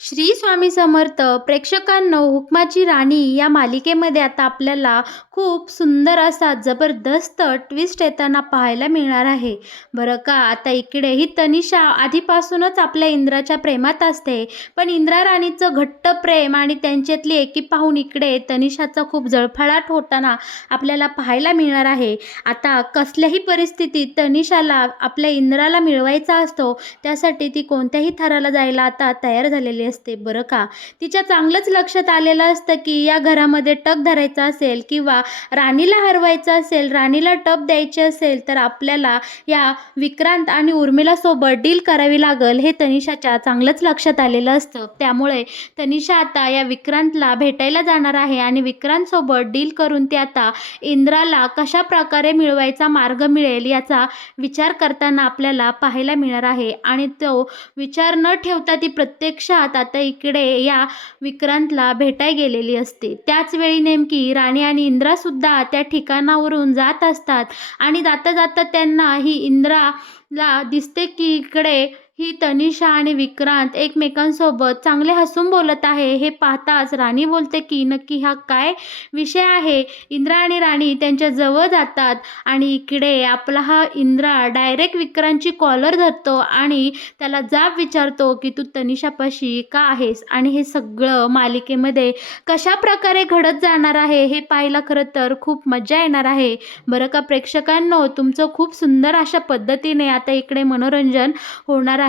श्री स्वामी समर्थ. प्रेक्षकांनो, हुकमाची राणी या मालिकेमध्ये आता आपल्याला खूप सुंदर असा जबरदस्त ट्विस्ट येताना पाहायला मिळणार आहे. बरं का, आता इकडे ही तनिषा आधीपासूनच आपल्या इंद्राच्या प्रेमात असते, पण इंद्रा राणीचं घट्ट प्रेम आणि त्यांच्यातली एकी पाहून इकडे तनिषाचा खूप जळफळाट होताना आपल्याला पाहायला मिळणार आहे. आता कसल्याही परिस्थितीत तनिषाला आपल्या इंद्राला मिळवायचा असतो, त्यासाठी ती कोणत्याही थराला जायला आता तयार झालेली असते. बरं का, तिच्या चांगलंच लक्षात आलेलं असतं की या घरामध्ये टक धरायचा असेल किंवा राणीला हरवायचं असेल, राणीला टप द्यायची असेल, तर आपल्याला या विक्रांत आणि उर्मिला सोबत डील करावी लागेल, हे तनिषाच्या चांगलंच लक्षात आलेलं असतं. त्यामुळे तनिषा आता या विक्रांतला भेटायला जाणार आहे आणि विक्रांत सोबत डील करून ती आता इंद्राला कशा प्रकारे मिळवायचा मार्ग मिळेल याचा विचार करताना आपल्याला पाहायला मिळणार आहे. आणि तो विचार न ठेवता ती प्रत्यक्षात आता इकडे या विक्रांतला भेटाय गेलेली असते. त्याच वेळी नेमकी राणी आणि इंद्रासुद्धा त्या ठिकाणावरून जात असतात आणि जाता जाता त्यांना ही इंद्राला दिसते की इकडे ही तनिषा आणि विक्रांत एकमेकांसोबत चांगले हसून बोलत आहे. हे पाहताच राणी बोलते की नक्की हा काय विषय आहे. इंद्रा आणि राणी त्यांच्या जवळ जातात आणि इकडे आपला हा इंद्रा डायरेक्ट विक्रांतची कॉलर धरतो आणि त्याला जाब विचारतो की तू तनिषापाशी का आहेस. आणि हे सगळं मालिकेमध्ये कशा प्रकारे घडत जाणार आहे हे पाहायला खरं तर खूप मजा येणार आहे. बरं का प्रेक्षकांनो, तुमचं खूप सुंदर अशा पद्धतीने आता इकडे मनोरंजन होणार आहे.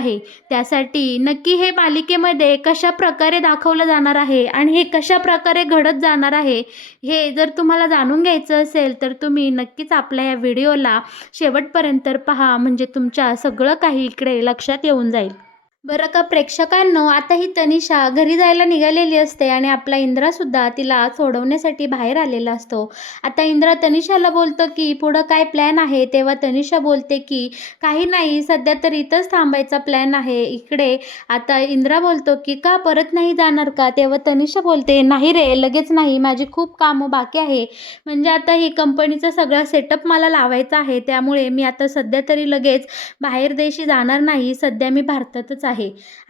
त्यासाठी नक्की हे मालिकेमध्ये कशा प्रकारे दाखवलं जाणार आहे आणि हे कशा प्रकारे घडत जाणार आहे, हे जर तुम्हाला जाणून घ्यायचं असेल तर तुम्ही नक्कीच आपल्या या व्हिडिओला शेवटपर्यंत पहा, म्हणजे तुमच्या सगळं काही इकडे लक्षात येऊन जाईल. बरं का प्रेक्षकांनो, आता ही तनिषा घरी जायला निघालेली असते आणि आपला इंद्रासुद्धा तिला सोडवण्यासाठी बाहेर आलेला असतो. आता इंद्रा तनिषाला बोलतो की पुढं काय प्लॅन आहे, तेव्हा तनिषा बोलते की काही नाही, सध्या तर इथंच थांबायचा प्लॅन आहे. इकडे आता इंद्रा बोलतो की का परत नाही जाणार का, तेव्हा तनिषा बोलते नाही रे, लगेच नाही, माझी खूप कामं बाकी आहे. म्हणजे आता ही कंपनीचा सगळा सेटअप मला लावायचा आहे, त्यामुळे मी आता सध्या तरी लगेच बाहेर देशी जाणार नाही, सध्या मी भारतातच आहे.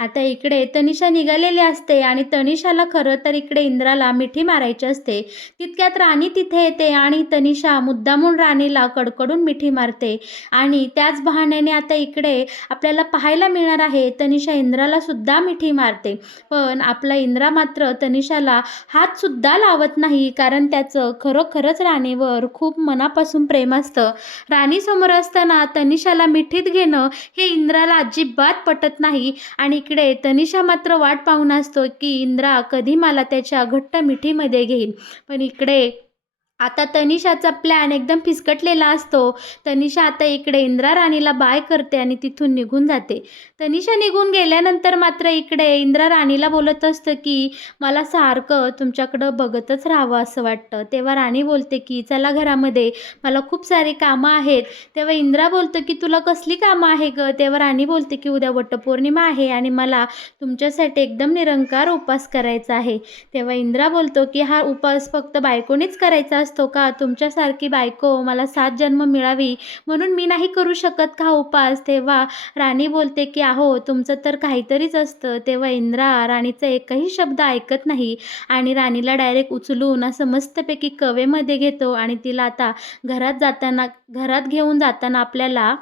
आता इकडे तनिषा निघालेली असते आणि तनिषाला खरं तर इकडे इंद्राला मिठी मारायची असते. तितक्यात राणी तिथे येते आणि तनिषा मुद्दामून राणीला कडकडून मिठी मारते आणि त्याच बहाण्याने आता इकडे आपल्याला पाहायला मिळणार आहे तनिषा इंद्राला सुद्धा मिठी मारते. पण आपला इंद्रा मात्र तनिषाला हात सुद्धा लावत नाही, कारण त्याचं खरोखरच राणीवर खूप मनापासून प्रेम असतं. राणीसमोर असताना तनिषाला मिठीत घेणं हे इंद्राला अजिबात पटत नाही आणि इकडे तनिषा मात्र वाट पाहून असतो की इंद्रा कधी मला त्याच्या घट्ट मिठीमध्ये घेईल. पण इकडे आता तनिषाचा प्लॅन एकदम फिसकटलेला असतो. तनिषा आता इकडे इंद्रा राणीला बाय करते आणि तिथून निघून जाते. तनिषा निघून गेल्यानंतर मात्र इकडे इंद्रा राणीला बोलत असतं की मला सारखं तुमच्याकडं बघतच राहावं असं वाटतं. तेव्हा राणी बोलते की चला घरामध्ये, मला खूप सारी कामं आहेत. तेव्हा इंद्रा बोलतो की तुला कसली कामं आहे गं. तेव्हा राणी बोलते की उद्या वटपौर्णिमा आहे आणि मला तुमच्यासाठी एकदम निरंकार उपवास करायचा आहे. तेव्हा इंद्रा बोलतो की हा उपवास फक्त बायकोनीच करायचा असतो का, तुमच्यासारखी बायको मला 7 जन्म मिळावी म्हणून मी नाही करू शकत का उपवास. तेव्हा राणी बोलते की अहो तुमचं तर काहीतरीच असतं. तेव्हा इंद्रा राणीचा एकही शब्द ऐकत नाही आणि राणीला डायरेक्ट उचलून असं मस्तपैकी कवेमध्ये घेतो आणि तिला आता घरात घेऊन जाताना आपल्याला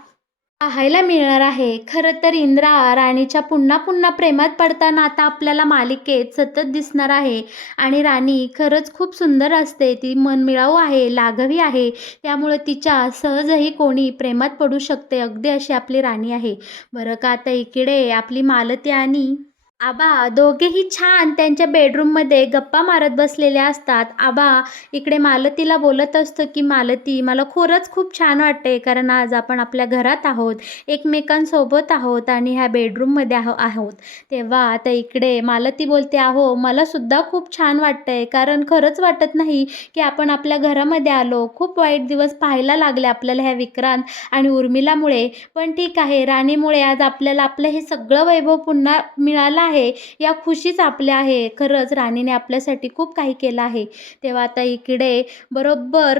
पाहायला मिळणार आहे. खरं तर इंद्रा राणीच्या पुन्हा पुन्हा प्रेमात पडताना आता आपल्याला मालिकेत सतत दिसणार आहे. आणि राणी खरंच खूप सुंदर असते, ती मनमिळाऊ आहे, लाघवी आहे, त्यामुळे तिच्या सहजही कोणी प्रेमात पडू शकते, अगदी अशी आपली राणी आहे. बरं का, आता इकडे आपली मालती आणि आबा दोघेही छान त्यांच्या बेडरूममध्ये गप्पा मारत बसलेले असतात. आबा इकडे मालतीला बोलत असतो की मालती, मला खरंच खूप छान वाटते, कारण आज आपण आपल्या घरात आहोत, एकमेकांसोबत आहोत आणि ह्या बेडरूममध्ये आहोत. तेव्हा आता इकडे मालती बोलते अहो मला सुद्धा खूप छान वाटतंय, कारण खरंच वाटत नाही की आपण आपल्या घरामध्ये आलो. खूप वाईट दिवस पाहायला लागले आपल्याला ह्या विक्रांत आणि उर्मिलामुळे, पण ठीक आहे, राणीमुळे आज आपल्याला आपलं हे सगळं वैभव पुन्हा मिळालं आहे, या खुशीच आपल्या आहे. खरंच राणीने आपल्यासाठी खूप काही केलं आहे. तेव्हा आता इकडे बरोबर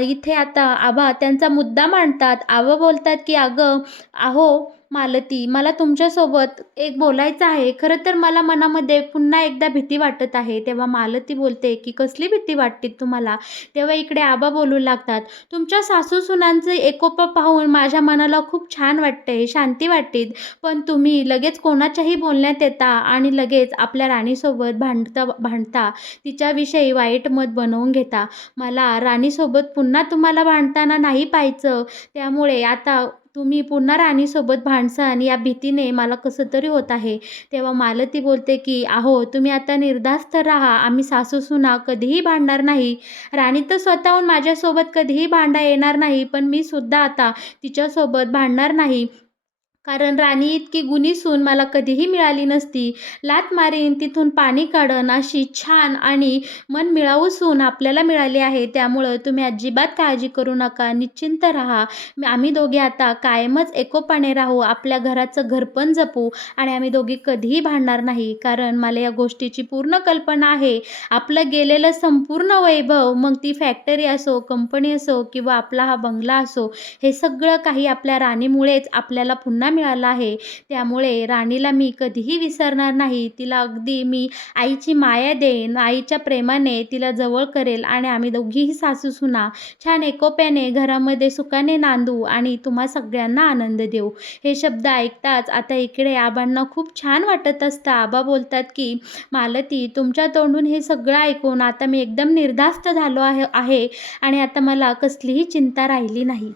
इथे आता आबा त्यांचा मुद्दा मांडतात. आबा बोलतात की अगं अहो मालती, मला तुमच्यासोबत एक बोलायचं आहे. खरं तर मला मनामध्ये पुन्हा एकदा भीती वाटत आहे. तेव्हा मालती बोलते, की "कसली भीती वाटते तुम्हाला?" तेव्हा इकडे आबा बोलू लागतात, "तुमच्या सासू-सुनांचे एकोपा पाहून माझ्या मनाला खूप छान वाटते, शांती वाटते. पण तुम्ही लगेच कोणाच्याही बोलण्यात येता आणि लगेच आपल्या राणीसोबत भांडता भांडता, तिच्याविषयी वाईट मत बनवून घेता. मला राणीसोबत पुन्हा तुम्हाला भांडताना नाही पाहायचं. त्यामुळे आता तुम्ही पुन्हा राणीसोबत भांडसाल या भीतीने मला कसं तरी होत आहे." तेव्हा मालती बोलते, की "अहो, तुम्ही आता निर्धास्त राहा. आम्ही सासू-सुना कधीही भांडणार नाही. राणी तर स्वतःहून माझ्यासोबत कधीही भांडा येणार नाही, पण मी सुद्धा आता तिच्यासोबत भांडणार नाही. कारण राणी इतकी गुणी सून मला कधीही मिळाली नसती. लाथ मारीन, तिथून पाणी काढन अशी छान आणि मनमिळावू सून आपल्याला मिळाली आहे. त्यामुळं तुम्ही अजिबात काळजी करू नका. निश्चिंत राहा. आम्ही दोघे आता कायमच एकोपाने राहू. आपल्या घराचं घरपण जपू आणि आम्ही दोघी कधीही भांडणार नाही. कारण मला या गोष्टीची पूर्ण कल्पना आहे. आपलं गेलेलं संपूर्ण वैभव, मग ती फॅक्टरी असो, कंपनी असो किंवा आपला हा बंगला असो, हे सगळं काही आपल्या राणीमुळेच आपल्याला पुन्हा मिळालं आहे. त्यामुळे राणीला मी कधीही विसरणार नाही. तिला अगदी मी आईची माया देईन, आईच्या प्रेमाने तिला जवळ करेल आणि आम्ही दोघीही सासू-सुना छान एकोप्याने घरामध्ये सुखाने नांदू आणि तुम्हा सगळ्यांना आनंद देऊ." हे शब्द ऐकताच आता इकडे आबांना खूप छान वाटत असतं. आबा बोलतात, की "मालती, तुमच्या तोंडून हे सगळं ऐकून आता मी एकदम निर्धास्त झालो आहे आणि आता मला कसलीही चिंता राहिली नाही."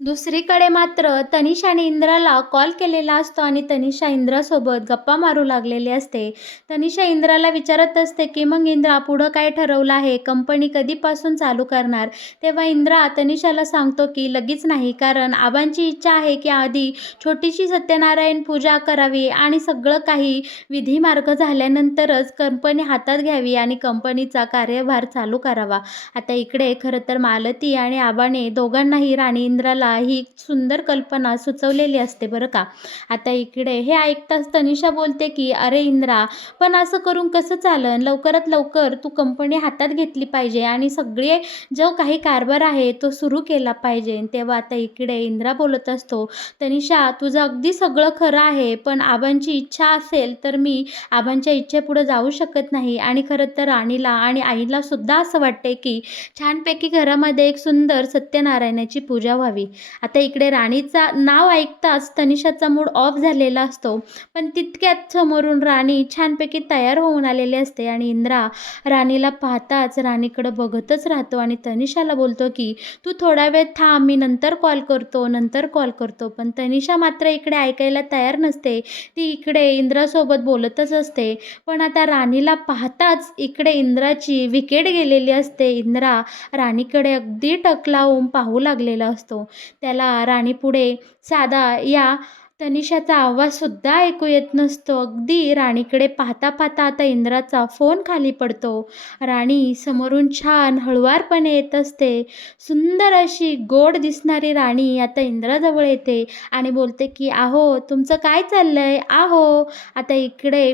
दुसरीकडे मात्र तनिषाने इंद्राला कॉल केलेला असतो आणि तनिषा इंद्रासोबत गप्पा मारू लागलेली असते. तनिषा इंद्राला विचारत असते, की "मग इंद्रा, पुढं काय ठरवलं आहे? कंपनी कधीपासून चालू करणार?" तेव्हा इंद्रा तनिषाला सांगतो, की लगेच नाही, कारण आबांची इच्छा आहे, की आधी छोटीशी सत्यनारायण पूजा करावी आणि सगळं काही विधिमार्ग झाल्यानंतरच कंपनी हातात घ्यावी आणि कंपनीचा कार्यभार चालू करावा. आता इकडे खरं तर मालती आणि आबाने दोघांनाही राणी इंद्राला ही सुंदर कल्पना सुचवलेली असते बरं का. आता इकडे हे ऐकताच तनिषा बोलते, की "अरे इंद्रा, पण असं करून कसं चालेल? लवकरात लवकर तू कंपनी हातात घेतली पाहिजे आणि सगळे जो काही कारभार आहे तो सुरू केला पाहिजे." तेव्हा आता इकडे इंद्रा बोलत असतो, "तनिषा, तुझं अगदी सगळं खरं आहे, पण आबांची इच्छा असेल तर मी आबांच्या इच्छेपुढे जाऊ शकत नाही आणि खरं तर राणीला आणि आईला सुद्धा असं वाटते, की छानपैकी घरामध्ये एक सुंदर सत्यनारायणाची पूजा व्हावी." आता इकडे राणीचा नाव ऐकताच तनिषाचा मूड ऑफ झालेला असतो. पण तितक्यात समोरून राणी छानपैकी तयार होऊन आलेली असते आणि इंद्रा राणीला पाहताच राणीकडे बघतच राहतो आणि तनिषाला बोलतो, की "तू थोडा वेळ थांब, मी नंतर कॉल करतो, नंतर कॉल करतो." पण तनिषा मात्र इकडे ऐकायला तयार नसते. ती इकडे इंद्रासोबत बोलतच असते. पण आता राणीला पाहताच इकडे इंद्राची विकेट गेलेली असते. इंद्रा राणीकडे अगदी टक लावून पाहू लागलेला असतो. त्याला राणीपुढे साधा या तनिषाचा आवाजसुद्धा ऐकू येत नसतो. अगदी राणीकडे पाहता-पाहता आता इंद्राचा फोन खाली पडतो. राणी समोरून छान हळुवारपणे येत असते. सुंदर अशी गोड दिसणारी राणी आता इंद्राजवळ येते आणि बोलते, की "अहो, तुमचं काय चाललंय? अहो." आता इकडे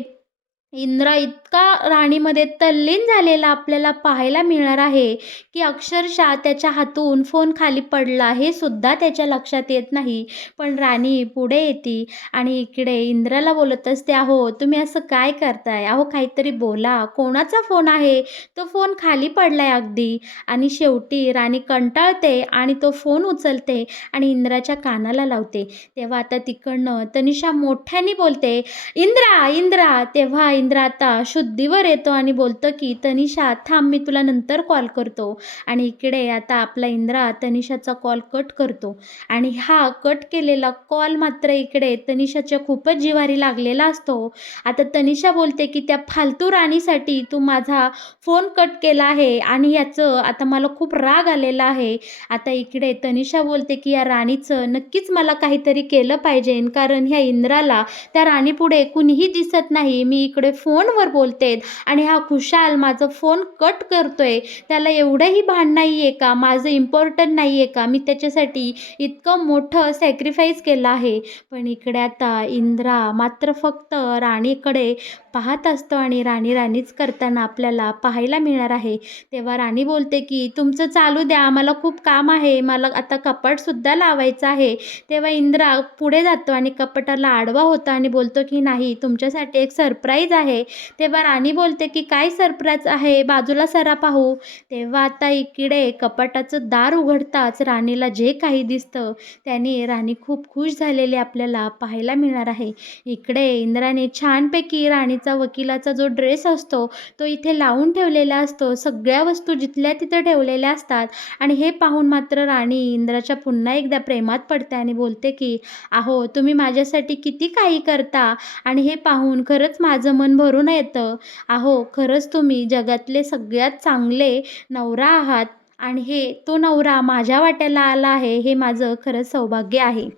इंद्रा इतका राणीमध्ये तल्लीन झालेला आपल्याला पाहायला मिळणार आहे, की अक्षरशः त्याच्या हातून फोन खाली पडला हे सुद्धा त्याच्या लक्षात येत नाही. पण राणी पुढे येते आणि इकडे इंद्राला बोलत असते, "अहो, तुम्ही असं काय करताय? अहो, काहीतरी बोला. कोणाचा फोन आहे? तो फोन खाली पडलाय अगदी." आणि शेवटी राणी कंटाळते आणि तो फोन उचलते आणि इंद्राच्या कानाला लावते. तेव्हा आता तिकडनं तनिषा मोठ्याने बोलते, "इंद्रा, इंद्रा." तेव्हा इंद्रा आता शुद्धीवर येतो आणि बोलतो, की "तनिषा, थांब, मी तुला नंतर कॉल करतो." आणि इकडे आता आपला इंद्रा तनिषाचा कॉल कट करतो आणि हा कट केलेला कॉल मात्र इकडे तनिषाच्या खूपच जिव्हारी लागलेला असतो. आता तनिषा बोलते, की "त्या फालतू राणीसाठी तू माझा फोन कट केला आहे आणि याचं आता मला खूप राग आलेला आहे." आता इकडे तनिषा बोलते, की "या राणीचं नक्कीच मला काहीतरी केलं पाहिजे, कारण ह्या इंद्राला त्या राणीपुढे कुणीही दिसत नाही. मी इकडे फोनवर बोलतेत आणि हा खुशाल माझं फोन कट करतोय. त्याला एवढंही भान नाही आहे का? माझं इम्पॉर्टंट नाही आहे का? मी त्याच्यासाठी इतकं मोठं सॅक्रिफाईस केलं आहे. पण इकडे आता इंद्रा मात्र फक्त राणीकडे पाहत असतो आणि राणीच करताना आपल्याला पाहायला मिळणार आहे. तेव्हा राणी बोलते की तुमचं चालू द्या, मला खूप काम आहे, मला आता कपाटसुद्धा लावायचं आहे. तेव्हा इंद्रा पुढे जातो आणि कपाटाला आडवा होतो आणि बोलतो की नाही, तुमच्यासाठी एक सरप्राईज आहे. तेव्हा राणी बोलते की काय सरप्राईज आहे, बाजूला सरा पाहू. तेव्हा आता इकडे कपाटाचं दार उघडताच राणीला जे काही दिसतं त्याने राणी खूप खुश झालेली आपल्याला पाहायला मिळणार आहे. इकडे इंद्राने छानपैकी राणीचा वकिलाचा जो ड्रेस असतो तो इथे लावून ठेवलेला असतो. सगळ्या वस्तू जिथल्या तिथं ठेवलेल्या असतात आणि हे पाहून मात्र राणी इंद्राच्या पुन्हा एकदा प्रेमात पडते आणि बोलते की अहो, तुम्ही माझ्यासाठी किती काही करता आणि हे पाहून खरंच माझं मन भरून येतं. अहो, खरंच तुम्ही जगातले सगळ्यात चांगले नवरा आहात आणि तो नवरा माझ्या वाट्याला आला आहे, हे माझं खरंच सौभाग्य आहे.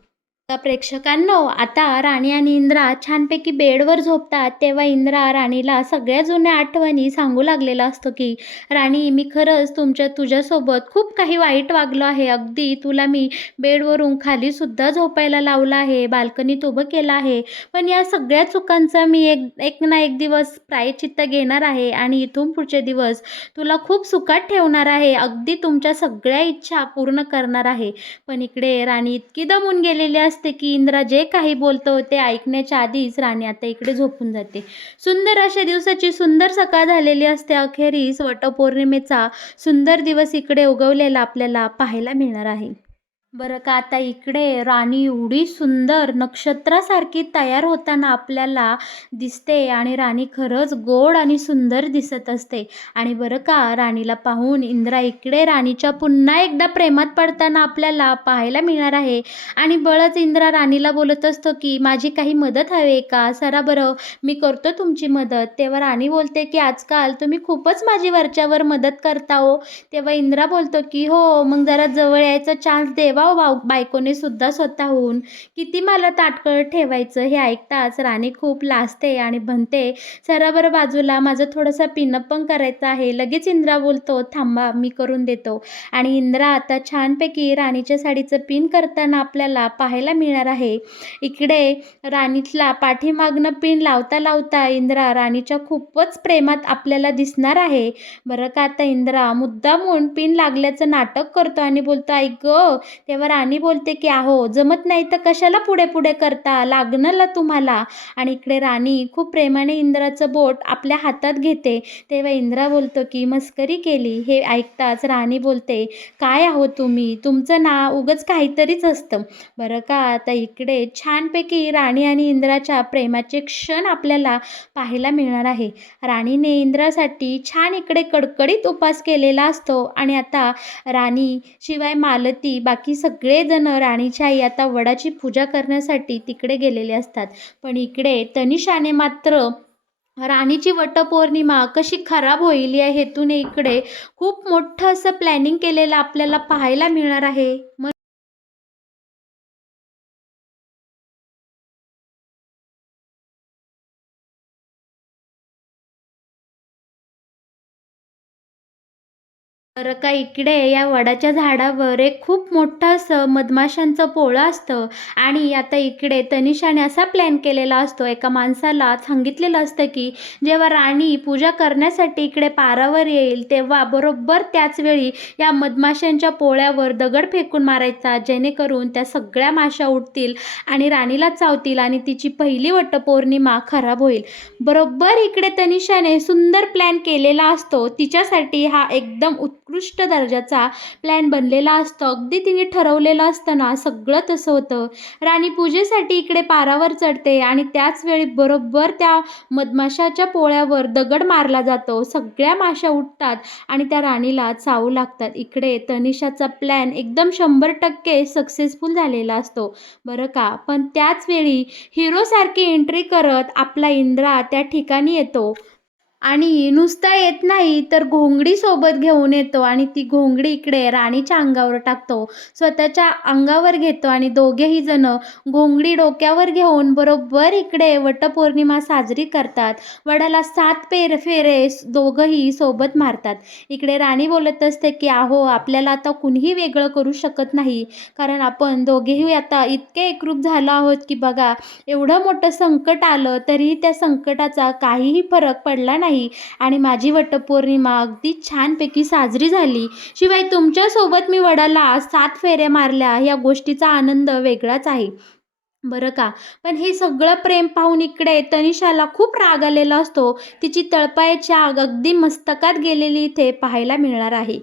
तर प्रेक्षकांनो, आता राणी आणि इंद्रा छानपैकी बेडवर झोपतात. तेव्हा इंद्रा राणीला सगळ्या जुन्या आठवणी सांगू लागलेला असतो की राणी, मी खरंच तुझ्यासोबत खूप काही वाईट वागलो आहे. अगदी तुला मी बेडवरून खालीसुद्धा झोपायला लावलं आहे, बाल्कनीत उभं केलं आहे. पण या सगळ्या चुकांचा मी एक एक ना एक दिवस प्रायश्चित्त घेणार आहे आणि इथून पुढचे दिवस तुला खूप सुखात ठेवणार आहे. अगदी तुमच्या सगळ्या इच्छा पूर्ण करणार आहे. पण इकडे राणी इतकी दमून गेलेली असते की इंद्रा जे काही बोलतो ते ऐकण्याच्या आधीच राणी आता इकडे झोपून जाते. सुंदर अशा दिवसाची सुंदर सकाळ झालेली असते. अखेरीस वटपौर्णिमेचा सुंदर दिवस इकडे उगवलेला आपल्याला पाहायला मिळणार आहे. बरं का, आता इकडे राणी एवढी सुंदर नक्षत्रासारखी तयार होताना आपल्याला दिसते आणि राणी खरंच गोड आणि सुंदर दिसत असते. आणि बरं का, राणीला पाहून इंद्रा इकडे राणीच्या पुन्हा एकदा प्रेमात पडताना आपल्याला पाहायला मिळणार आहे. आणि बळच इंद्रा राणीला बोलत असतो की माझी काही मदत हवी आहे का, सरा बरं, मी करतो तुमची मदत. तेव्हा राणी बोलते की आजकाल तुम्ही खूपच माझी वरच्यावर मदत करता हो. तेव्हा इंद्रा बोलतो की हो, मग जरा जवळ यायचा चान्स देवा हो बायकोने सुद्धा स्वतःहून. किती मला ताटकळत ठेवायचं. हे ऐकताच राणी खूप लाजते आणि म्हणते सरा बरं बाजूला, माझं थोडंसं पिनअप पण करायचं आहे. लगेच इंद्रा बोलतो थांबा, मी करून देतो. आणि इंद्रा आता छानपैकी राणीच्या साडीचं पिन करताना आपल्याला पाहायला मिळणार आहे. इकडे राणीला पाठीमागनं पिन लावता लावता इंद्रा राणीच्या खूपच प्रेमात आपल्याला दिसणार आहे. बरं का, आता इंद्रा मुद्दामून पिन लागल्याचं नाटक करतो आणि बोलतो ऐक गं. तेव्हा राणी बोलते की अहो, जमत नाही तर कशाला पुढे पुढे करता, लागणं तुम्हाला. आणि इकडे राणी खूप प्रेमाने इंद्राचं बोट आपल्या हातात घेते. तेव्हा इंद्रा बोलतो की मस्करी केली. हे ऐकताच राणी बोलते काय आहो तुम्ही, तुमचं ना उगच काहीतरीच असतं. बरं का, आता इकडे छानपैकी राणी आणि इंद्राच्या प्रेमाचे क्षण आपल्याला पाहायला मिळणार आहे. राणीने इंद्रासाठी छान इकडे कडकडीत उपास केलेला असतो आणि आता राणी शिवाय मालती बाकी सगळेजण राणीची आई आता वडाची पूजा करण्यासाठी तिकडे गेलेले असतात. पण इकडे तनिषाने मात्र राणीची वटपौर्णिमा कशी खराब होईल या हेतूने इकडे खूप मोठं असं प्लॅनिंग केलेलं आपल्याला पाहायला मिळणार आहे. बरं का, इकडे या वडाच्या झाडावर एक खूप मोठं असं मधमाशांचं पोळं असतं आणि आता इकडे तनिषाने असा प्लॅन केलेला असतो. एका माणसाला सांगितलेलं असतं की जेव्हा राणी पूजा करण्यासाठी इकडे पारावर येईल तेव्हा बरोबर त्याच वेळी या मधमाशांच्या पोळ्यावर दगड फेकून मारायचा, जेणेकरून त्या सगळ्या माशा उठतील आणि राणीला चावतील आणि तिची पहिली वटपौर्णिमा खराब होईल. बरोबर इकडे तनिषाने सुंदर प्लॅन केलेला असतो. तिच्यासाठी हा एकदम उत्कृष्ट दर्जाचा प्लॅन बनलेला असतो. अगदी तिने ठरवलेलं असतं ना, सगळं तसं होतं. राणी पूजेसाठी इकडे पारावर चढते आणि त्याच वेळी बरोबर त्या मधमाशाच्या पोळ्यावर दगड मारला जातो. सगळ्या माशा उठतात आणि त्या राणीला चावू लागतात. इकडे तनिषाचा प्लॅन एकदम 100% सक्सेसफुल झालेला असतो. बरं का, पण त्याच वेळी हिरोसारखी एंट्री करत आपला इंद्रा त्या ठिकाणी येतो. आणि नुसता येत नाही, तर घोंगडी सोबत घेऊन येतो आणि ती घोंगडी इकडे राणीच्या अंगावर टाकतो. स्वतःच्या अंगावर घेतो आणि दोघेही जण घोंगडी डोक्यावर घेऊन बरोबर इकडे वटपौर्णिमा साजरी करतात. वडाला 7 फेरे दोघंही सोबत मारतात. इकडे राणी बोलत असते, की "अहो, आपल्याला आता कुणीही वेगळं करू शकत नाही. कारण आपण दोघेही आता इतके एकरूप झालो आहोत, की बघा एवढं मोठं संकट आलं तरीही त्या संकटाचा काहीही फरक पडला नाही आणि माझी वटपौर्णिमा अगदी छानपैकी साजरी झाली. शिवाय तुमच्यासोबत मी वडाला 7 फेऱ्या मारल्या या गोष्टीचा आनंद वेगळाच आहे." बरं का. पण हे सगळं प्रेम पाहून इकडे तनिषाला खूप राग आलेला असतो. तिची तळपायाची आग अगदी मस्तकात गेलेली इथे पाहायला मिळणार आहे.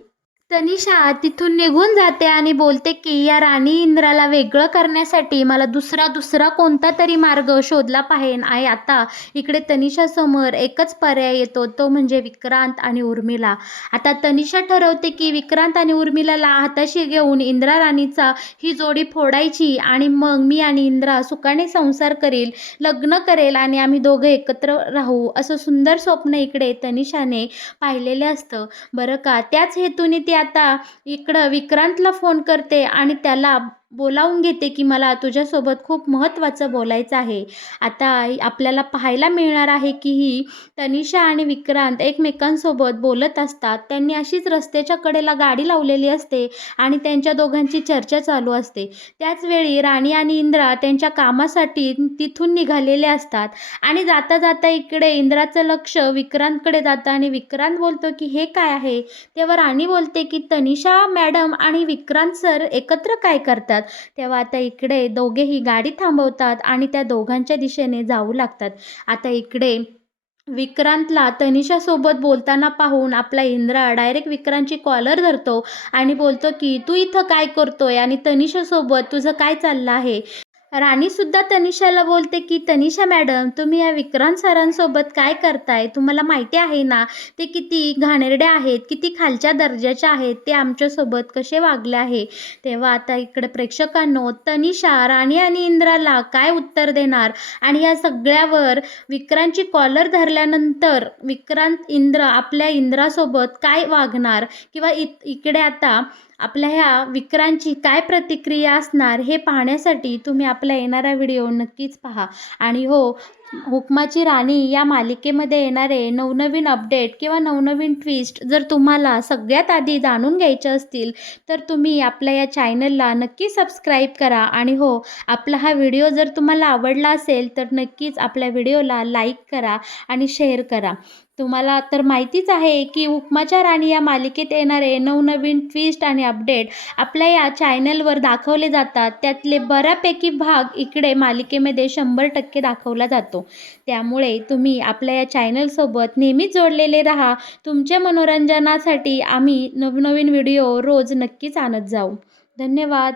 तनिषा तिथून निघून जाते आणि बोलते, की या राणी इंद्राला वेगळं करण्यासाठी मला दुसरा दुसरा कोणता तरी मार्ग शोधला पाहेन आणि आता इकडे तनिषासमोर एकच पर्याय येतो, तो म्हणजे विक्रांत आणि उर्मिला. आता तनिषा ठरवते, की विक्रांत आणि उर्मिलाला हाताशी घेऊन इंद्रा राणीचा ही जोडी फोडायची आणि मग मी आणि इंद्रा सुखाने संसार करेल, लग्न करेल आणि आम्ही दोघं एकत्र राहू, असं सुंदर स्वप्न इकडे तनिषाने पाहिलेलं असतं. बरं का. त्याच हेतूने ती आता इकडं विक्रांतला फोन करते आणि त्याला बोलावून घेते, की मला तुझ्यासोबत खूप महत्त्वाचं बोलायचं आहे. आता आपल्याला पाहायला मिळणार आहे, की ही तनिषा आणि विक्रांत एकमेकांसोबत बोलत असतात. त्यांनी अशीच रस्त्याच्या कडेला गाडी लावलेली असते आणि त्यांच्या दोघांची चर्चा चालू असते. त्याचवेळी राणी आणि इंद्रा त्यांच्या कामासाठी तिथून निघालेले असतात आणि जाता जाता इकडे इंद्राचं लक्ष विक्रांतकडे जातं आणि विक्रांत बोलतो, की "हे काय आहे?" तेव्हा राणी बोलते, की "तनिषा मॅडम आणि विक्रांत सर एकत्र काय करतात?" तेव्हा आता इकडे दोघेही गाडी थांबवतात आणि त्या दोघांच्या दिशेने जाऊ लागतात. आता इकडे विक्रांतला तनिषासोबत बोलताना पाहून आपला इंद्रा डायरेक्ट विक्रांतची कॉलर धरतो आणि बोलतो, की "तू इथं काय करतोय आणि तनिषासोबत तुझं काय चाललं आहे?" राणीसुद्धा तनिषाला बोलते, की "तनिषा मॅडम, तुम्ही या विक्रांत सरांसोबत काय करताय? तुम्हाला माहिती आहे ना, ते किती घाणेरडे आहेत, किती खालच्या दर्जाचे आहेत. ते आमच्यासोबत कसे वागले आहे." तेव्हा आता इकडे प्रेक्षकांनो, तनिषा राणी आणि इंद्राला काय उत्तर देणार आणि या सगळ्यावर विक्रांतची कॉलर धरल्यानंतर इंद्र आपल्या इंद्रासोबत काय वागणार किंवा इकडे आता आपल्या ह्या विक्रांतची काय प्रतिक्रिया असणार हे पाहण्यासाठी तुम्ही आपला येणारा व्हिडिओ नक्कीच पहा. आणि हो, हुकमाची राणी या मालिकेमध्ये येणारे नवनवीन अपडेट किंवा नवनवीन ट्विस्ट जर तुम्हाला सगळ्यात आधी जाणून घ्यायचे असतील, तर तुम्ही आपल्या या चॅनलला नक्की सबस्क्राईब करा. आणि हो, आपला हा व्हिडिओ जर तुम्हाला आवडला असेल, तर नक्कीच आपल्या व्हिडिओला लाईक करा आणि शेअर करा. तुम्हाला तर माहितीच आहे, की हुकमाच्या राणी या मालिकेत येणारे नवनवीन ट्विस्ट आणि अपडेट आपल्या या चॅनलवर दाखवले जातात. त्यातले बऱ्यापैकी भाग इकडे मालिकेमध्ये 100% दाखवला जातो. त्यामुळे तुम्ही आपल्या या चॅनलसोबत नेहमीच जोडलेले राहा. तुमच्या मनोरंजनासाठी आम्ही नवनवीन व्हिडिओ रोज नक्कीच आणत जाऊ. धन्यवाद.